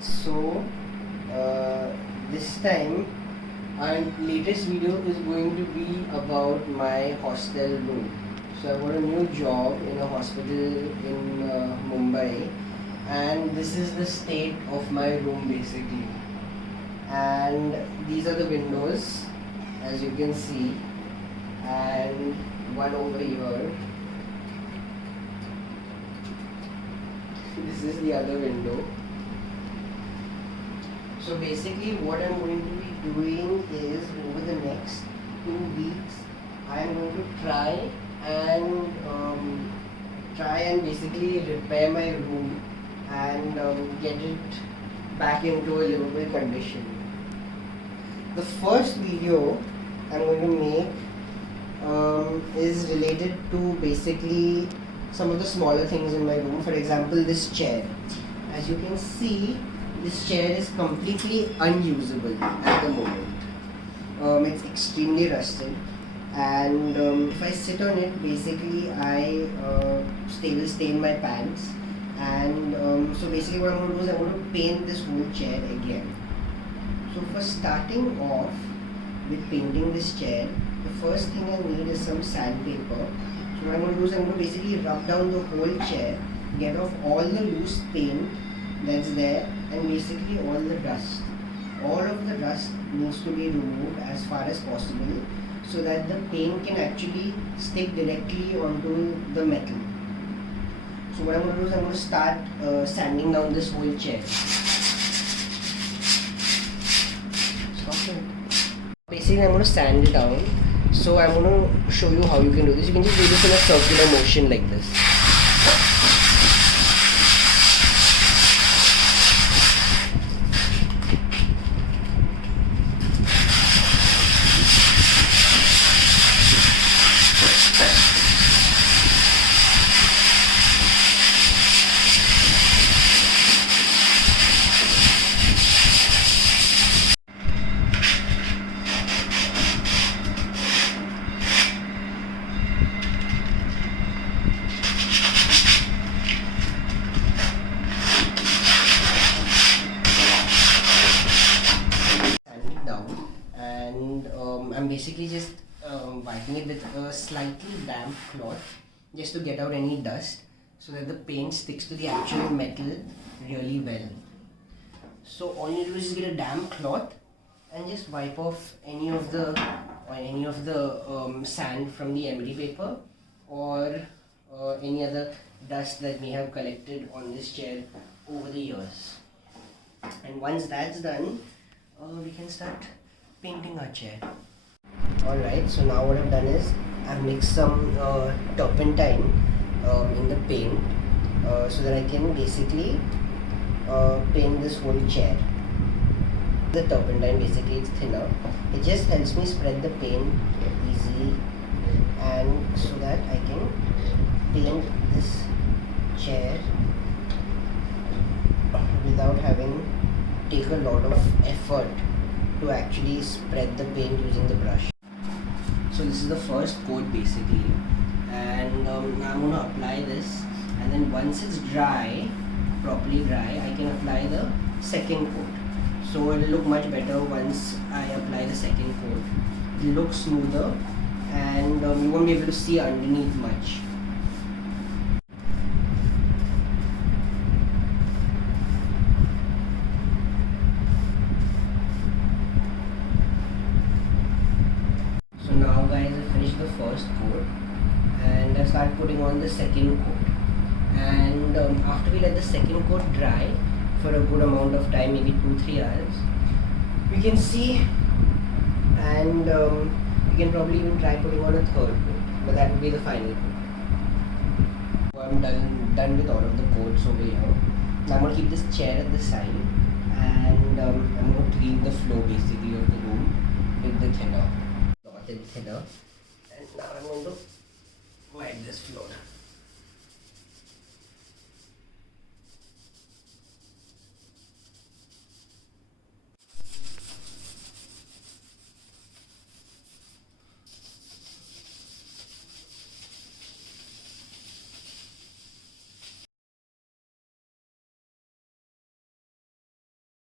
So this time our latest video is going to be about my hostel room. So I got a new job in a hospital in Mumbai, and this is the state of my room basically. And these are the windows, as you can see, and one over here. This is the other window. So basically what I'm going to be doing is, over the next 2 weeks I am going to try and basically repair my room and get it back into a livable condition. The first video I'm going to make is related to basically some of the smaller things in my room. For example, this chair. As you can see, this chair is completely unusable at the moment. It's extremely rusted, and if I sit on it, basically I will stain my pants. And so basically what I'm going to do is I'm going to paint this whole chair again. So for starting off with painting this chair, the first thing I need is some sandpaper. So what I'm going to do is I'm going to basically rub down the whole chair, get off all the loose paint that's there, and basically all the dust. All of the dust needs to be removed as far as possible, so that the paint can actually stick directly onto the metal. So what I'm going to do is I'm going to start sanding down this whole chair. Basically I'm going to sand it down. So I'm going to show you how you can do this. You can just do this in a circular motion like this. I'm basically just wiping it with a slightly damp cloth just to get out any dust, so that the paint sticks to the actual metal really well. So all you do is get a damp cloth and just wipe off any of the sand from the emery paper or any other dust that may have collected on this chair over the years. And once that's done, we can start painting our chair. Alright, so now what I've done is I've mixed some turpentine in the paint so that I can basically paint this whole chair. The turpentine, basically it's thinner. It just helps me spread the paint easily, and so that I can paint this chair without having to take a lot of effort to actually spread the paint using the brush. So this is the first coat basically, and now I'm going to apply this, and then once it's dry, properly dry, I can apply the second coat. So it will look much better once I apply the second coat. It will look smoother, and you won't be able to see underneath much. Now guys, I finished the first coat and I start putting on the second coat, and after we let the second coat dry for a good amount of time, maybe 2-3 hours, we can see, and we can probably even try putting on a third coat, but that will be the final coat. So I'm done with all of the coats over here. Now I'm going to keep this chair at the side, and I'm going to clean the floor basically of the room with the thinner. And now I'm going to wipe this floor.